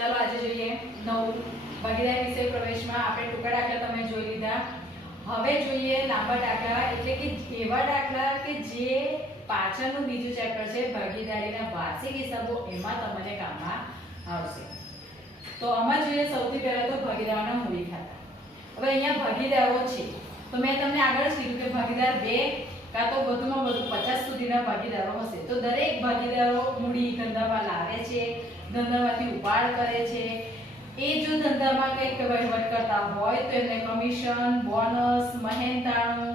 ચાલો આજે જોઈએ નવું ભાગીદારી વિષય પ્રવેશમાં આપણે ટૂંકા દાખલા તમે જોઈ લીધા. હવે જોઈએ લાંબા દાખલા, એટલે કે એવા દાખલા કે જે પાછળનું બીજું ચેપ્ટર છે ભાગીદારીના વાર્ષિક હિસાબો, એમાં તમને કામમાં આવશે. તો આમાં જોઈએ સૌથી પહેલા તો ભાગીદારોના મૂડી ખાતા. હવે અહીંયા ભાગીદારો છે તો મેં તમને આગળ જ કીધું કે ભાગીદાર 2 કાં તો વધુમાં વધુ 50 સુધીના ભાગીદારો હશે. તો દરેક ભાગીદારો મૂડી ધંધામાં લાવે છે, ધંધામાંથી ઉપાડ કરે છે. એ જો ધંધામાં કંઈક વહીવટ કરતા હોય તો એમને કમિશન, બોનસ, મહેનતાણું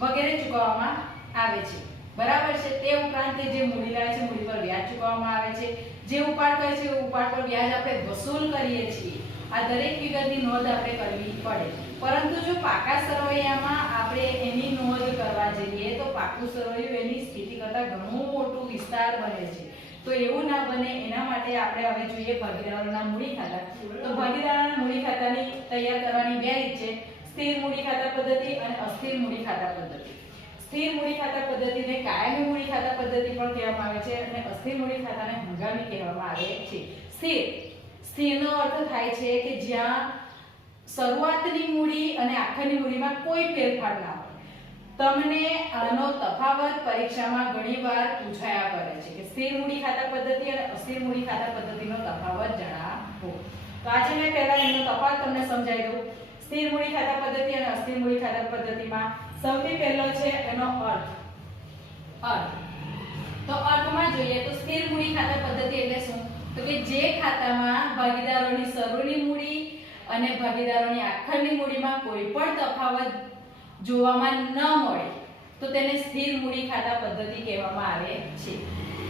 વગેરે ચૂકવવામાં આવે છે. બરાબર છે. તે ઉપરાંત જે મૂડી લાવે છે મૂડી પર વ્યાજ ચૂકવવામાં આવે છે. જે ઉપાડ કરે છે ઉપાડ પર વ્યાજ આપણે વસૂલ કરીએ છીએ. આ દરેક વિગતની નોંધ આપણે કરવી પડે. પરંતુ જો પાકા સરવૈયામાં આપણે એની નોંધ કરવા જઈએ તો પાકું સરવૈયું એની સ્થિતિ કરતાં ઘણું મોટું વિસ્તાર બને છે. તો એવું ના બને એના માટે આપણે હવે જોઈએ ભાગીદારોના મૂડી ખાતા. તો ભાગીદારોના મૂડી ખાતાની તૈયાર કરવાની બે રીત છે: સ્થિર મૂડી ખાતા પદ્ધતિ અને અસ્થિર મૂડી ખાતા પદ્ધતિ. સ્થિર મૂડી ખાતા પદ્ધતિને કાયમી મૂડી ખાતા પદ્ધતિ પણ કહેવામાં આવે છે અને અસ્થિર મૂડી ખાતાને હંગામી કહેવામાં આવે છે. સ્થિરનો અર્થ થાય છે કે જ્યાં શરૂઆતની મૂડી અને આખરની મૂડીમાં કોઈ ફેરફાર ના હોય. તમને આનો તફાવત પરીક્ષામાં ઘણીવાર પૂછાયા કરે છે કે સ્થિર મૂડી ખાતા પદ્ધતિ અને અસ્થિર મૂડી ખાતા પદ્ધતિનો તફાવત જણાવો. તો આજે મેં પહેલા એનો તફાવત તમને સમજાવી દઉં. સ્થિર મૂડી ખાતા પદ્ધતિ અને અસ્થિર મૂડી ખાતા પદ્ધતિમાં સૌથી પહેલો છે એનો અર્થ. તો અર્થમાં જોઈએ તો સ્થિર મૂડી ખાતા પદ્ધતિ એટલે શું? તો કે જે ખાતામાં ભાગીદારોની શરૂની મૂડી અને ભાગીદારોની આખરની મૂડીમાં કોઈ પણ તફાવત જોવામાં ન મળે તો તેને સ્થિર મૂડી ખાતા પદ્ધતિ કહેવામાં આવે છે.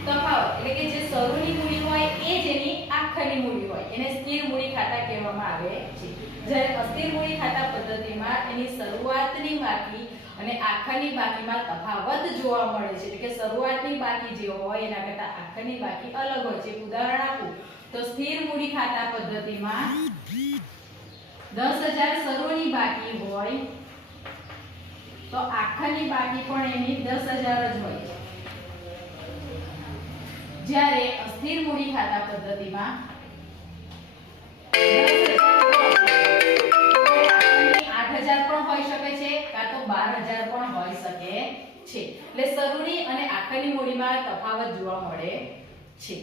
તફાવત એટલે કે જે શરૂની મૂડી હોય એ જ એની આખરની મૂડી હોય એને સ્થિર મૂડી ખાતા કહેવામાં આવે છે. જ્યારે અસ્થિર મૂડી ખાતા પદ્ધતિમાં એની શરૂઆતની બાકી અને આખરની બાકીમાં તફાવત જોવા મળે છે. એટલે કે શરૂઆતની બાકી જે હોય એના કરતાં આખરની બાકી અલગ હોય છે. ઉદાહરણ આપું તો સ્થિર મૂડી ખાતા પદ્ધતિમાં 10,000 શરૂની બાકી હોય તો આખરની બાકી પણ એની 10,000 જ હોય છે. જ્યારે અસ્થિર મૂડી ખાતા પદ્ધતિમાં 8,000 પણ હોઈ શકે છે કાં તો 12,000 પણ હોઈ શકે છે. એટલે શરૂની અને આખરની મૂડીમાં તફાવત જોવા મળે છે.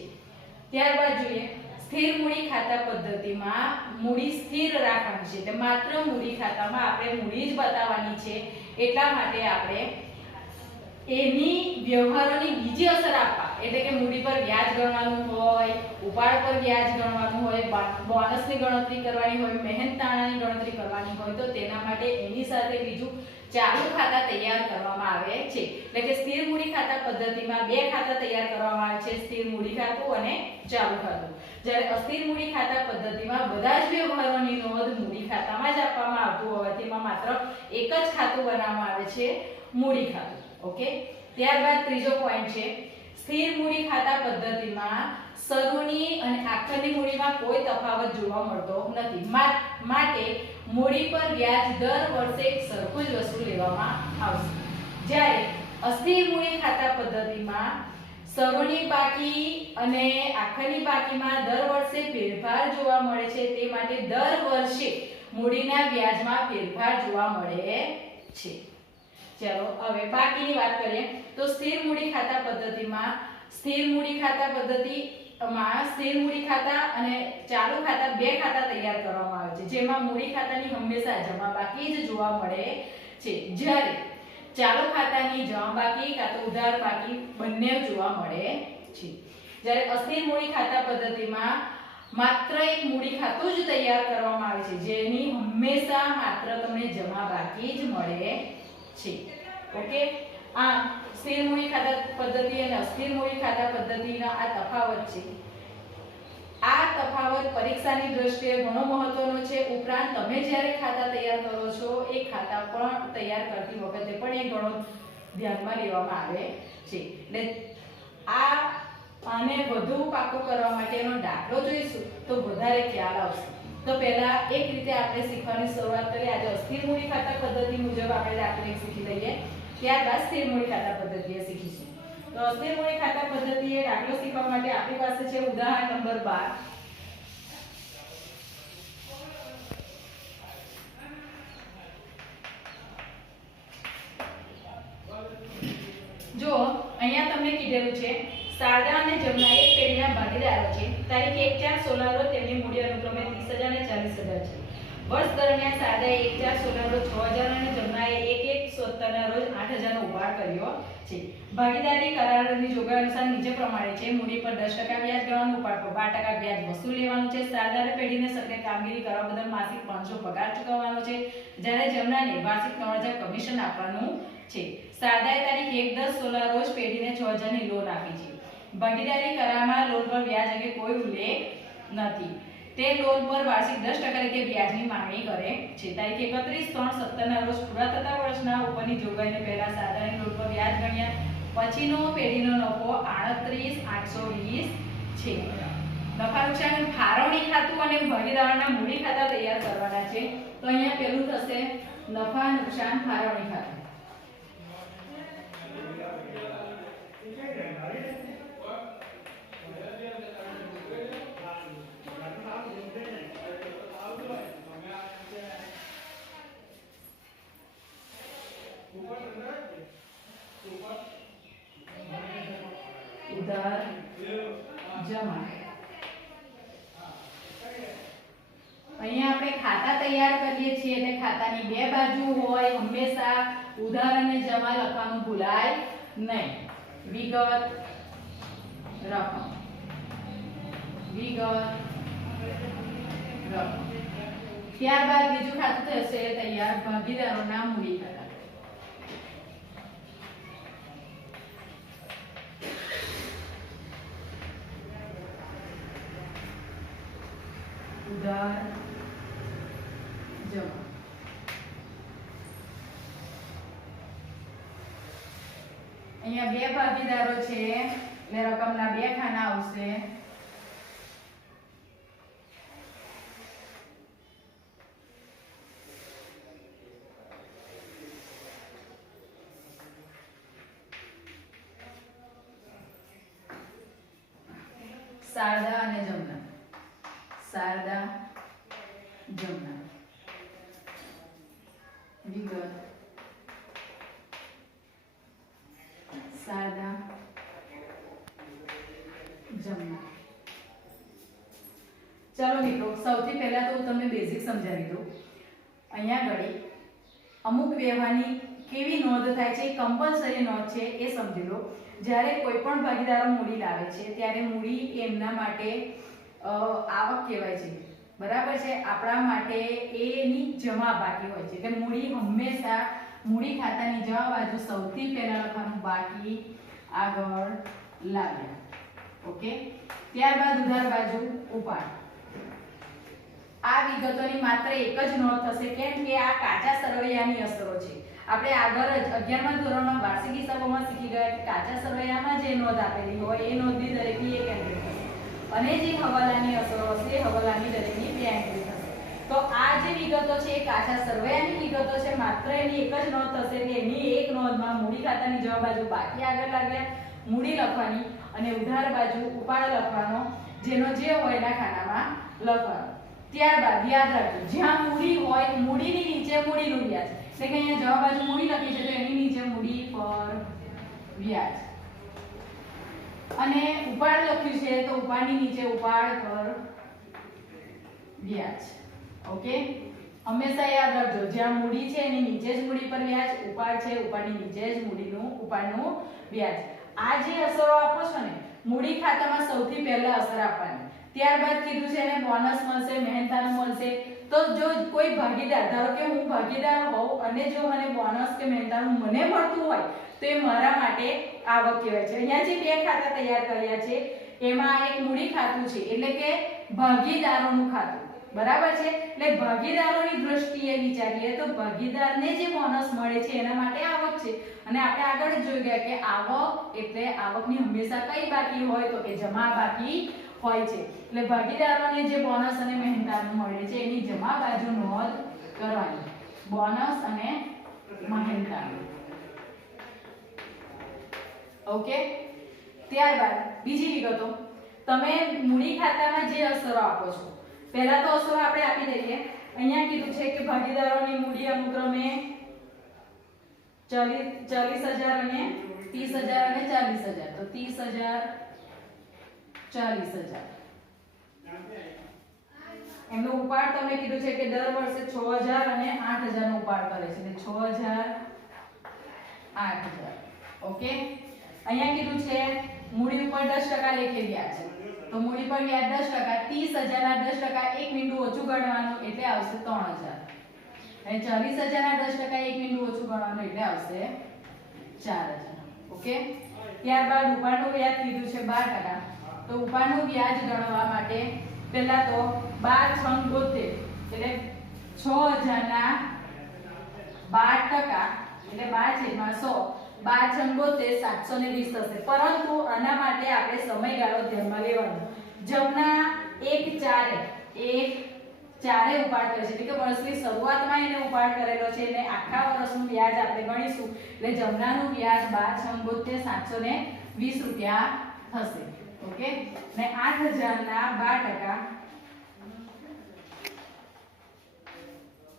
ત્યારબાદ જોઈએ સ્થિર મૂડી ખાતા પદ્ધતિમાં મૂડી સ્થિર રાખવાની છે. એટલે માત્ર મૂડી ખાતામાં આપણે મૂડી જ બતાવવાની છે. એટલા માટે આપણે એની વ્યવહારોની બીજી અસર આપવા, એટલે કે મૂડી પર વ્યાજ ગણવાનું હોય, ઉપાડ પર વ્યાજ ગણવાનું હોય, બોનસની ગણતરી કરવાની હોય, મહેનતાણાની ગણતરી કરવાની હોય તો તેના માટે એની સાથે બીજું ચાલુ ખાતા તૈયાર કરવામાં આવે છે. એટલે કે સ્થિર મૂડી ખાતા પદ્ધતિમાં બે ખાતા તૈયાર કરવામાં આવે છે: સ્થિર મૂડી ખાતું અને ચાલુ ખાતું. જ્યારે અસ્થિર મૂડી ખાતા પદ્ધતિમાં બધા જ વ્યવહારોની નોંધ મૂડી ખાતામાં જ આપવામાં આવતું હોવાથી એમાં માત્ર એક જ ખાતું બનાવવામાં આવે છે: મૂડી ખાતું. ઓકે. ત્યારબાદ ત્રીજો પોઈન્ટ છે સ્થિર મૂડી ખાતા પદ્ધતિમાં શરૂની અને આખરની મૂડીમાં કોઈ તફાવત જોવા મળતો નથી. માટે મૂડી પર વ્યાજ દર વર્ષે સરખું જ વસૂલ લેવામાં આવશે. જ્યારે અસ્થિર મૂડી ખાતા પદ્ધતિમાં શરૂની બાકી અને આખરની બાકીમાં દર વર્ષે ફેરફાર જોવા મળે છે. તે માટે દર વર્ષે મૂડીના વ્યાજમાં ફેરફાર જોવા મળે છે. ચાલો હવે બાકીની વાત કરીએ તો સ્થિર મૂડી ખાતા પદ્ધતિમાં સ્થિર મૂડી ખાતા અને ચાલુ ખાતા બે ખાતા તૈયાર કરવામાં આવે છે. જેમાં મૂડી ખાતાની હંમેશા જમા બાકી જ જોવા મળે છે. જ્યારે ચાલુ ખાતાની જમા બાકી કાં તો ઉધાર બાકી બંને જોવા મળે છે. જ્યારે અસ્થિર મૂડી ખાતા પદ્ધતિમાં માત્ર એક મૂડી ખાતું જ તૈયાર કરવામાં આવે છે જેની હંમેશા માત્ર તમને જમા બાકી જ મળે છે. ઓકે. આ સ્થિર મૂડી ખાતા પદ્ધતિ અને અસ્થિર મૂડી ખાતા પદ્ધતિનો આ તફાવત છે. આ તફાવત પરીક્ષાની દ્રષ્ટિએ ઘણો મહત્વનો છે. ઉપરાંત તમે જ્યારે ખાતા તૈયાર કરો છો એ ખાતા પણ તૈયાર કરતી વખતે પણ એ ઘણો ધ્યાનમાં લેવામાં આવે છે. એટલે આને વધુ પાકું કરવા માટેનો દાખલો જોઈશું તો વધારે ખ્યાલ આવશે. તો પહેલા એક રીતે આપણે શીખવાની શરૂઆત કરીએ. આજે અસ્થિર મૂડી ખાતા પદ્ધતિ મુજબ આપણે દાખલો શીખી લઈએ. ત્યારબાદ સ્થિર મૂડી ખાતા પદ્ધતિએ શીખીશું. તો અસ્થિર મૂડી ખાતા પદ્ધતિએ દાખલો શીખવા માટે આપણી પાસે છે ઉદાહરણ નંબર 12. પહેલું છે શારદા અને જમના એક પેઢીના ભાગીદારો છે. તારીખ 1/4/16 રોજ તેમની મૂડી અનુક્રમે 30,000 અને 40,000 છે. વર્ષ દરમિયાન શારદાએ 1/4/16 રોજ 6,000 અને જમનાએ 1/1/17 રોજ 8,000 નો ઉભાર કર્યો છે. ભાગીદારી કરારની જોગવાઈ અનુસાર નીચે પ્રમાણે છે. મૂડી પર 10% વ્યાજ ગણવાનું, ઉપાડ પર 12% વ્યાજ વસૂલ લેવાનું છે. શારદાને પેઢીને સક્રિય કામગીરી કરવા બદલ માસિક 500 પગાર ચૂકવવાનો છે, જ્યારે જમનાને વાર્ષિક 3,000 કમિશન આપવાનું છે. શારદાએ તારીખ 1/10/16 રોજ પેઢીને 6,000 ની લોન આપી છે. ભાગીદારી કરારમાં લોન પર વ્યાજ અંગે કોઈ ઉલ્લેખ નથી. તે લોન પર વાર્ષિક 10% રીતે વ્યાજની માંગણી કરે છે. તારીખ 31/3/17 ના રોજ પૂરા થતા વર્ષના ઉપરની જોગવાઈને પહેલા શારદાની લોન પર વ્યાજ ગણ્યા પછીનો પેઢીનો નફો 38,820 છે. નફા નુકસાન ફાળવણી ખાતું અને ભાગીદારોના મૂડી ખાતા તૈયાર કરવાના છે. તો અહીંયા પેલું થશે નફા નુકસાન ફાળવણી ખાતું. ઉધાર જમા. અહીંયા આપણે ખાતા તૈયાર કરીએ છીએ એટલે ખાતાની બે બાજુ હોય. હંમેશા ઉધાર અને જમા લખવાનું ભૂલાય નહીં. વિગત રકમ, વિગત રકમ. ત્યારબાદ બીજું ખાતું થશે તૈયાર ભાગીદારોના મૂડી ખાતા. ઉધાર જમા. અહીંયા બે ભાગીદારો છે એટલે રકમના બે ખાના આવશે. શારદા અને જમના. શારદા જમના. વિગત શારદા જમના. ચલો મિત્રો, સૌથી પહેલા તો હું તમને બેઝિક સમજાવી દઉં. અહીંયા આગળ અમુક વ્યવહારની કેવી નોંધ થાય છે, કમ્પલસરી નોંધ છે એ સમજી લો. જ્યારે કોઈ પણ ભાગીદારો મૂડી લાવે છે ત્યારે મૂડી એમના માટે આવક કહેવાય છે, બરાબર છે. આપણા માટે એની જમા બાકી હોય છે. એટલે મૂડી હંમેશા મૂડી ખાતાની જમા બાજુ સૌથી પહેલા લખવાનું બાકી, આગળ લાવ્યા. ઓકે. ત્યારબાદ ઉધાર બાજુ ઉપાડ. આ વિગતોની માત્ર એક જ નોંધ થશે, કેમ કે આ કાચા સરવૈયાની અસરો છે. આપણે આગળ જ 11મા ધોરણમાં વાર્ષિક હિસાબોમાં શીખી ગયા કે કાચા સરવૈયામાં જે નોંધ આપેલી હોય એ નોંધની દરેકની એક એન્ટ્રી થશે, અને જે હવાલાની અસરો હશે એ હવાલાની દરેકની બે એન્ટ્રી થશે. તો આ જે વિગતો છે એ કાચા સરવૈયાની વિગતો છે. માત્ર એની એક જ નોંધ થશે કે એની એક નોંધમાં મૂડી ખાતાની જમા બાજુ બાકી આગળ લાગ્યા મૂડી લખવાની અને ઉધાર બાજુ ઉપાડ લખવાનો, જેનો જે હોય એના ખાનામાં લખવાનો. ત્યારબાદ યાદ રાખજો, જ્યાં મૂડી હોય મૂડીની નીચે મૂડીનું વ્યાજ, એટલે કે અહીંયા જમા બાજુ મૂડી લખી છે તો એની નીચે મૂડી પર વ્યાજ, અને ઉપાડ લખ્યું છે તો ઉપાડની નીચે ઉપાડ પર વ્યાજ. ઓકે. હંમેશા યાદ રાખજો, જ્યાં મૂડી છે એની નીચે જ મૂડી પર વ્યાજ, ઉપાડ છે ઉપાડની નીચે જ મૂડીનું ઉપાડનું વ્યાજ. આ જે અસરો આપો છો ને મૂડી ખાતામાં સૌથી પહેલા અસર આપવાની. ત્યારબાદ કીધું છે એને બોનસ મળશે, મહેનતાણું મળશે. તો જો કોઈ ભાગીદાર, ધારો કે હું ભાગીદાર હોઉં અને જો મને બોનસ કે મહેનતાણું મને મળતું હોય તો એ મારા માટે આવક કહેવાય છે. અહીંયા જે બે ખાતા તૈયાર કર્યા છે એમાં એક મૂડી ખાતું છે એટલે કે ભાગીદારોનું ખાતું, બરાબર છે. એટલે ભાગીદારોની દ્રષ્ટિએ વિચારીએ તો ભાગીદારને જે બોનસ મળે છે એના માટે આવક છે. અને આપણે આગળ જ જોઈ ગયા કે આવક એટલે આવકની હંમેશા કઈ બાકી હોય તો કે જમા બાકી હોય છે. એટલે ભાગીદારોને જે બોનસ અને મહેનતાણું મળે છે એની જમા બાજુ નોંધ કરવાની, બોનસ અને મહેનતાણું. ઓકે. ત્યારબાદ બીજી વિગતો, તમે મૂડી ખાતામાં જે અસરો આપો છો, પહેલા તો અસરો આપણે આપી દઈએ. અહીંયા કીધું છે કે ભાગીદારોની મૂડી અનુક્રમે 40,000 અને 30,000 અને 40,000, તો 30,000 40,000 એમનો ઉપાડ તમને કીધું છે કે દર વર્ષે 6,000 અને 8,000 નો ઉપાડ કરે છે, એટલે 6,000 8,000. ઓકે, અહીંયા કીધું છે મૂડી ઉપર 10% લેખે વ્યાજ, તો મૂડી પર વ્યાજ 10%, 30,000 ના 10% એક મીંડું ઓછું ગણવાનું એટલે આવશે 3,000, અને 40,000 ના 10% એક મીંડું ઓછું ગણવાનું એટલે આવશે 4,000. ઓકે, ત્યારબાદ ઉપાડનું વ્યાજ કીધું છે 12%, તો ઉપાડનું વ્યાજ ગણવા માટે પહેલા તો 12 એટલે 6,000 ના 12% એટલે 12/100, 12 720 થશે. પરંતુ આના માટે આપણે સમયગાળો ધ્યાનમાં લેવાનો. જમના 1/4 ઉપાડ કરે છે, એટલે કે વર્ષની શરૂઆતમાં એને ઉપાડ કરેલો છે એટલે આખા વર્ષનું વ્યાજ આપણે ગણીશું, એટલે જમનાનું વ્યાજ 12 720 રૂપિયા થશે. ઓકે, ને 8,000 ના 12%,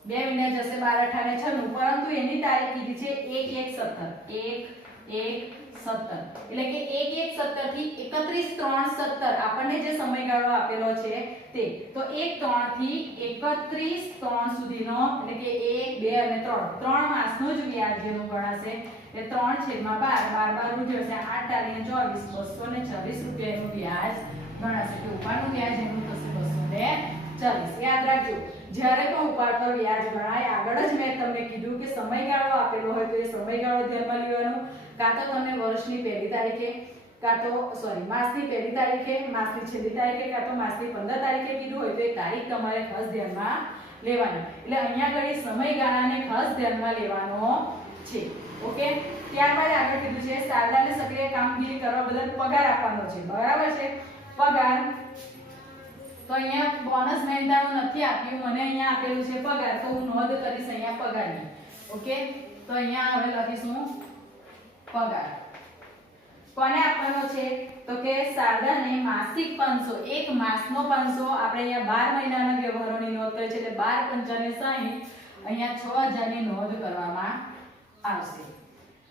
2 મહિના જશે 12/8 96, પરંતુ એની તારીખ કીધી છે 1/1/17, એટલે કે 1/1/17 થી 31/3/17 આપણને જે સમયગાળો આપેલો છે તે, તો 1/3 થી 31/3 સુધીનો, એટલે કે 1 2 અને 3 માસનું જ વ્યાજ જેનું ગણાશે, એટલે 3/12 12 જશે 8 તારીખે 24 226 રૂપિયાનું વ્યાજ ગણાશે, કે ઉપાડનું વ્યાજ એનું થશે 240. યાદ રાખજો, જ્યારે પણ ઉપાડ પર વ્યાજ ગણાય, આગળ જ મેં તમને કીધું કે સમયગાળો આપેલો હોય તો એ સમયગાળો ધ્યાનમાં લેવાનો, કાં તો તમને વર્ષની પહેલી તારીખે, કાં તો માસની પહેલી તારીખે, માસની છેલ્લી તારીખે, કાં તો માસની 15 તારીખે કીધું હોય તો એ તારીખ તમારે ખાસ ધ્યાનમાં લેવાની. એટલે અહીંયા આગળ સમયગાળાને ખાસ ધ્યાનમાં લેવાનો છે. ઓકે, ત્યારબાદ આગળ કીધું છે સારદારને સક્રિય કામગીરી કરવા બદલ પગાર આપવાનો છે. બરાબર છે, પગાર તો અહીંયા બોનસ મહેનતાનું નથી આપ્યું, મને અહીંયા આપેલું છે પગાર, તો હું નોંધ કરીશ અહીંયા પગારની. ઓકે, તો અહીંયા હવે લખીશું પગાર. કોને આપવાનો છે? તો કે શારદાને માસિક 500, એક માસનો 500, આપણે અહીંયા 12 મહિનાના વ્યવહારોની નોંધ કરી છે એટલે 12 × 5 = 60, અહીંયા 6,000 ની નોંધ કરવામાં આવશે.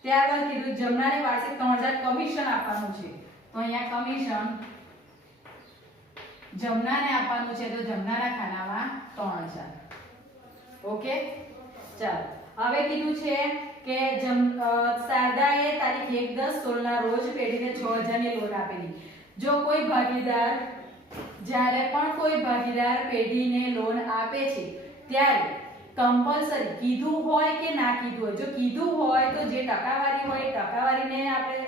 ત્યારબાદ કીધું જમનાને વાર્ષિક 3,000 કમિશન આપવાનું છે, તો અહીંયા કમિશન જમનાને આપવાનું છે, તો જમનાના ખાનામાં 3,000. ઓકે, ચાલો હવે કીધું છે કે શારદાએ તારીખ 1/10/16 ના રોજ પેઢીને 6,000 ની લોન આપેલી. જો કોઈ ભાગીદાર, જ્યારે પણ કોઈ ભાગીદાર પેઢીને લોન આપે છે ત્યારે કમ્પલસરી કીધું હોય કે ના કીધું હોય, જો કીધું હોય તો જે ટકાવારી હોય ટકાવારીને આપણે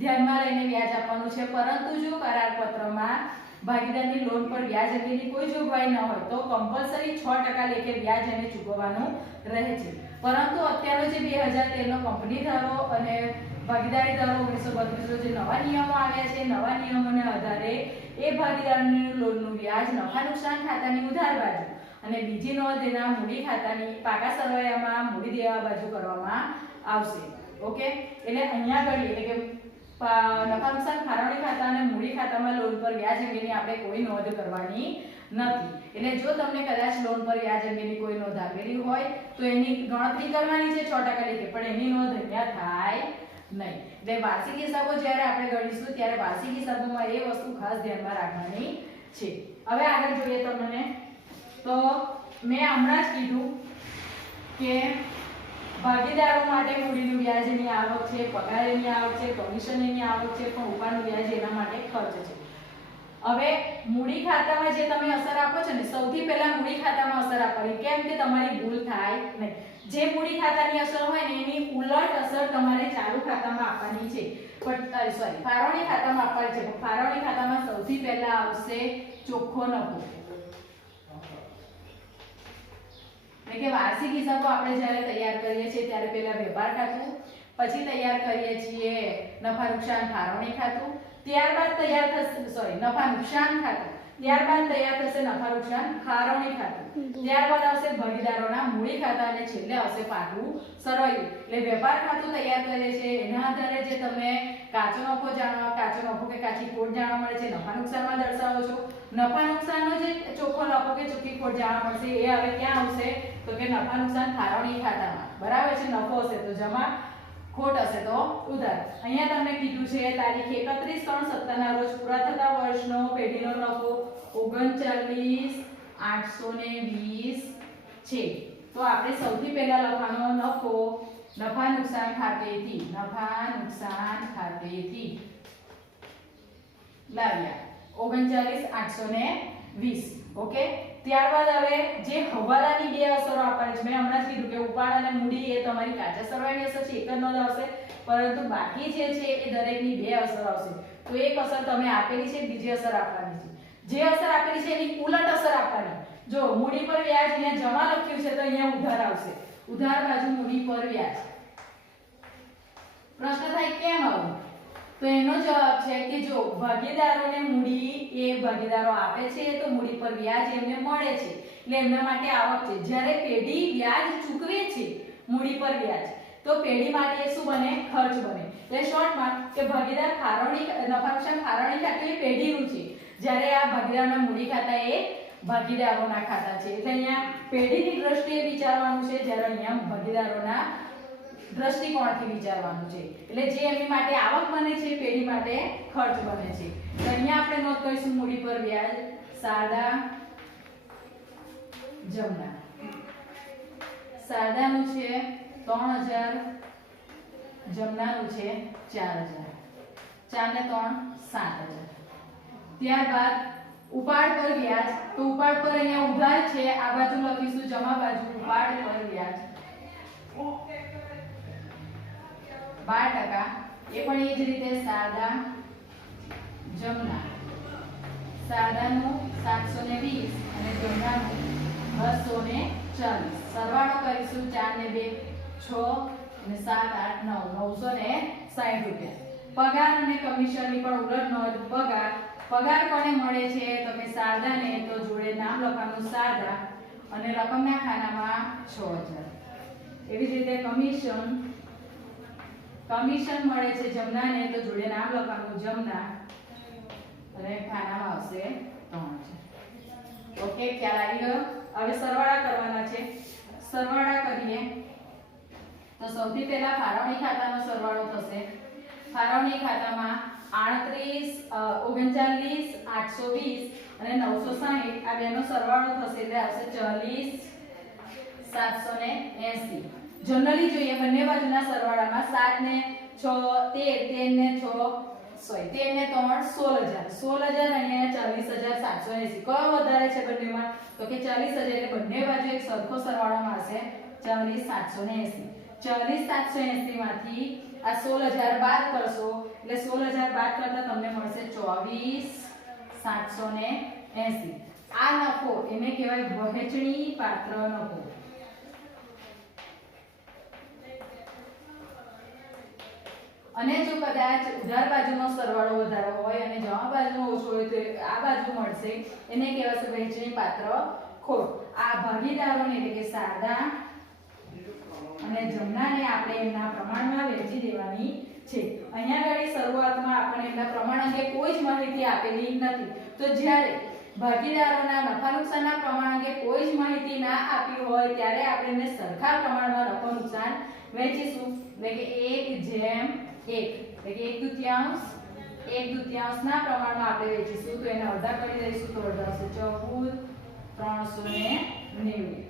ધ્યાનમાં લઈને વ્યાજ આપવાનું છે, પરંતુ જો કરાર પત્રમાં ભાગીદારની લોન પર વ્યાજ અંગેની કોઈ જોગવાઈ ન હોય તો કમ્પલસરી 6% લેખે વ્યાજ એને ચૂકવવાનું રહે છે. પરંતુ અત્યારનો જે 2013 નો કંપની ધારો અને ભાગીદારી ધારો 1932 જે નવા નિયમો આવ્યા છે, નવા નિયમોના આધારે એ ભાગીદારની લોનનું વ્યાજ નફા નુકસાન ખાતાની ઉધાર બાજુ અને બીજી નોંધ એના મૂડી ખાતાની પાકા સરવૈયામાં મૂડી દેવા બાજુ કરવામાં આવશે. ઓકે, એટલે અહીંયા આગળ એટલે કે નફા નુકસાન ફાળવણી ખાતા અને મૂડી ખાતામાં લોન પર વ્યાજ અંગેની આપણે કોઈ નોંધ કરવાની નથી. એટલે જો તમને કદાચ લોન પર વ્યાજ અંગેની કોઈ નોંધ આપેલી હોય તો એની ગણતરી કરવાની છે 6% લેખે, પણ એની નોંધ અહીંયા થાય નહીં. એટલે વાર્ષિક હિસાબો જ્યારે આપણે ગણીશું ત્યારે વાર્ષિક હિસાબોમાં એ વસ્તુ ખાસ ધ્યાનમાં રાખવાની છે. હવે આગળ જોઈએ તમને, તો મેં હમણાં જ કીધું કે ભાગીદારો માટે મૂડીનું વ્યાજ એની આવક છે, પગાર એની આવક છે, કમિશન એની આવક છે, પણ ઉપાડનું વ્યાજ એના માટે ખર્ચ છે. હવે મૂડી ખાતામાં જે તમે અસર આપો છો ને, સૌથી પહેલા મૂડી ખાતામાં અસર આપવાની, કેમ કે તમારી ભૂલ થાય નહીં. જે મૂડી ખાતાની અસર હોય ને એની ઉલટ અસર તમારે ચાલુ ખાતામાં આપવાની છે, પણ ફાળવણી ખાતામાં આપવાની છે. ફાળવણી ખાતામાં સૌથી પહેલા આવશે ચોખ્ખો નફો, એટલે કે વાર્ષિક હિસાબો આપણે જ્યારે તૈયાર કરીએ છીએ ત્યારે પહેલા વેપાર ખાતું, પછી તૈયાર કરીએ છીએ નફા નુકસાન ફાળવણી ખાતું, ત્યારબાદ તૈયાર થશે નફા નુકસાન ખાતું, ત્યારબાદ તૈયાર થશે નફા નુકસાન ફાળવણી ખાતું, ત્યારબાદ આવશે ભાગીદારોના મૂડી ખાતા અને છેલ્લે આવશે પાકું સરવૈયું. એટલે વેપાર ખાતું તૈયાર કરે છે, એના આધારે જે તમે કાચો નફો કે કાચી ખોટ જાણવા મળે છે, નફા નુકસાનમાં દર્શાવો છો. નફા નુકસાનનો જે ચોખ્ખો નફો કે ચોખ્ખી ખોટ જાણવા મળશે એ હવે ક્યાં આવશે? તો કે નફા નુકસાન ફાળવણી ખાતામાં. બરાબર છે, નફો હશે તો જમા ખોટ હશે તો ઉધાર. અહીંયા તમને કીધું છે તારીખ 31/3/17 ના રોજ પૂરા થતા વર્ષનો પેઢીનો નફો 39,820 છે. તો આપણે સૌથી પહેલા લખવાનો નફો નફા નુકસાન ખાતેથી લાવ્યા 39,820. ઓકે, ત્યારબાદ હવે જે હવાલાની બે અસરો આપવાની છે. મેં હમણાં જ કીધું કે ઉપાડ અને મૂડી એ તમારી કાચા સરવાળાની અસર છે, એક જ નોંધ આવશે, પરંતુ બાકી જે છે એ દરેકની બે અસર આવશે. તો એક અસર તમે આપેલી છે, બીજી અસર આપવાની છે. જે અસર આપેલી છે એની ઉલટ અસર આપવાની. જો મૂડી પર વ્યાજ અહીંયા જમા લખ્યું છે તો અહીંયા ઉધાર આવશે. ઉધાર બાજુ મૂડી પર વ્યાજ. પ્રશ્ન થાય કેમ આવું? તો એનો જવાબ છે કે જો ભાગીદારોને મૂડી એ ભાગીદારો આપે છે તો મૂડી પર વ્યાજ એમને મળે છે, એટલે એમના માટે આવક છે. જ્યારે પેઢી વ્યાજ ચૂકવે છે મૂડી પર વ્યાજ, તો પેઢી માટે શું બને? ખર્ચ બને. એટલે શોર્ટમાં કે ભાગીદાર ફાળવણી નફા નુકસાન ફાળવણી ખાતું એ પેઢીનું છે, જ્યારે આ ભાગીદારના મૂડી ખાતા એ ભાગીદારોના ખાતા છે. એટલે અહીંયા પેઢીની દ્રષ્ટિએ વિચારવાનું છે, જ્યારે અહીંયા ભાગીદારોના દ્રષ્ટિકોણથી વિચારવાનું છે. એટલે જે એમની માટે આવક બને છે, પેઢી માટે ખર્ચ બને છે. તો અહીંયા આપણે નોંધ કરીશું મૂડી પર વ્યાજ સાદા જમના. સાદાનું છે 3000, જમનાનું છે 4000. 4 ને 3 7000. ત્યારબાદ ઉપાડ પર વ્યાજ. તો ઉપાડ પર અહીંયા ઉધાર છે, આ બાજુ લખીશું જમા બાજુ ઉપાડ પર વ્યાજ 12%. એ પણ એ જ રીતે સાદા જમના. સાદાનું 720 અને જમનાનું 240. સરવાળો કરીશું 4 ને 2 6 અને 7 8 9 960 રૂપિયા. પગાર અને કમિશનની પણ ઉલટ નોંધ. પગાર કોને મળે છે? તો કે સાદાને, તો જોડે નામ લખવાનું સાદા અને રકમના ખાનામાં 6000. એવી જ રીતે કમિશન મળે છે જમનાને, તો જોડે નામ લખવાનું જમના અને ખાનામાં આવશે 3000. ઓકે, ખ્યાલ આવી ગયો? હવે સરવાળા કરવાના છે. સરવાળા કરીએ તો સૌથી પહેલા ફાળવણી ખાતાનો સરવાળો થશે. ફાળવણી ખાતામાં 39,820 અને 960 આ બેનો સરવાળો થશે, એટલે આવશે 40,780. જનરલી જોઈએ બંને બાજુના સરવાળામાં 7 ને 6 13 13 ને 6 13 ને 3 16,000 16,000 અને 40,780. કયો વધારે છે બંનેમાં? તો કે 40,000. એટલે બંને બાજુ એક સરખો સરવાળો મળશે 40,780. 40,780 માંથી આ 16,000 બાદ કરશો, એટલે 16,000 બાદ કરતા તમને મળશે 24,780. આ નફો એને કહેવાય વહેંચણી પાત્ર નફો. અને જો કદાચ ઉધાર બાજુનો સરવાળો વધારે હોય અને જમા બાજુનો ઓછો હોય તો આ બાજુ મળશે, એને કહેવાશે વહેંચણી પાત્ર ખોટ. આ ભાગીદારોને એટલે કે સાદા અને જમનાને આપણે એમના પ્રમાણમાં વહેંચી દેવાની છે. અહીંયા આગળ શરૂઆતમાં આપણે એમના પ્રમાણ અંગે કોઈ જ માહિતી આપેલી નથી. તો જ્યારે ભાગીદારોના નફા નુકસાનના પ્રમાણ અંગે કોઈ જ માહિતી ના આપી હોય ત્યારે આપણે એમને સરખા પ્રમાણમાં નફો નુકસાન વહેંચીશું. એટલે કે 1:1 એટલે કે 1/2 ના પ્રમાણમાં આપણે વહેંચીશું. તો એને અડધા કરી દઈશું, તો અડધા આવશે 14,390.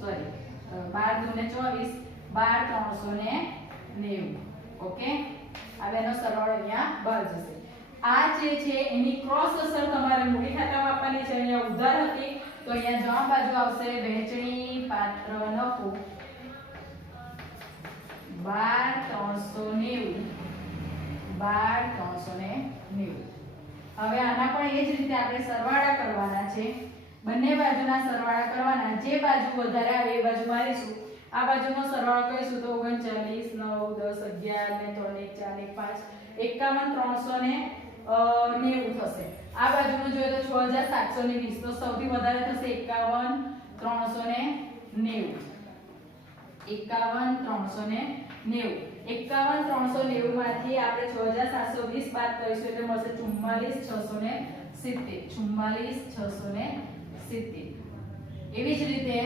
સોરી, 12 ને 24 12,390. ઓકે, આ બેનો સરવાળો અહીંયા બહાર જશે. આ જે છે એની ક્રોસ અસર તમારે મૂડી ખાતામાં આપવાની છે. અહીંયા ઉધાર હતી તો અહીંયા જમા બાજુ આવશે વહેંચણી પાત્ર નફો 12,390. 12,390. હવે આના પણ એ જ રીતે આપણે સરવાળા કરવાના છે. બંને બાજુના સરવાળા કરવાના. જે બાજુ વધારે આવે એ બાજુ મારીશું. આ બાજુનો સરવાળો કરીશું તો 39 9 10 11 ને 3 1 4 1 5 51,390 થશે. આ બાજુનો જોઈએ તો 6,720. તો સૌથી વધારે થશે 51,390. 51,390. 51,390 માંથી આપણે 6,720 બાદ કરીશું એટલે મળશે 44,670. 44,670. એવી જ રીતે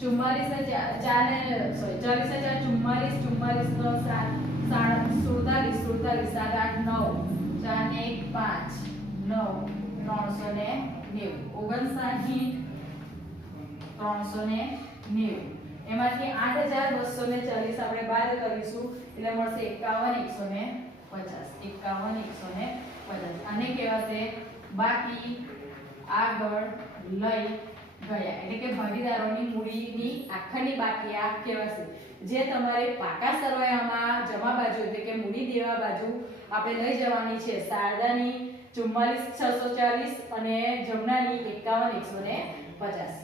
44,000 44,044 44 નો 7 47 47 7 8 9 4 ને 1 5 9 390 59 390 એમાંથી 8240 આપણે બાદ કરીશું એટલે મળશે 51 આને કહેવાશે બાકી આગળ લઈ ગયા એટલે કે ભાગીદારોની મૂડીની આખાની બાકી આ કહેવાશે જે તમારે પાકા સરવાળામાં જમા બાજુ એટલે કે મૂડી દેવા બાજુ આપણે લઈ જવાની છે શારદાની 44640 અને જમનાની 51150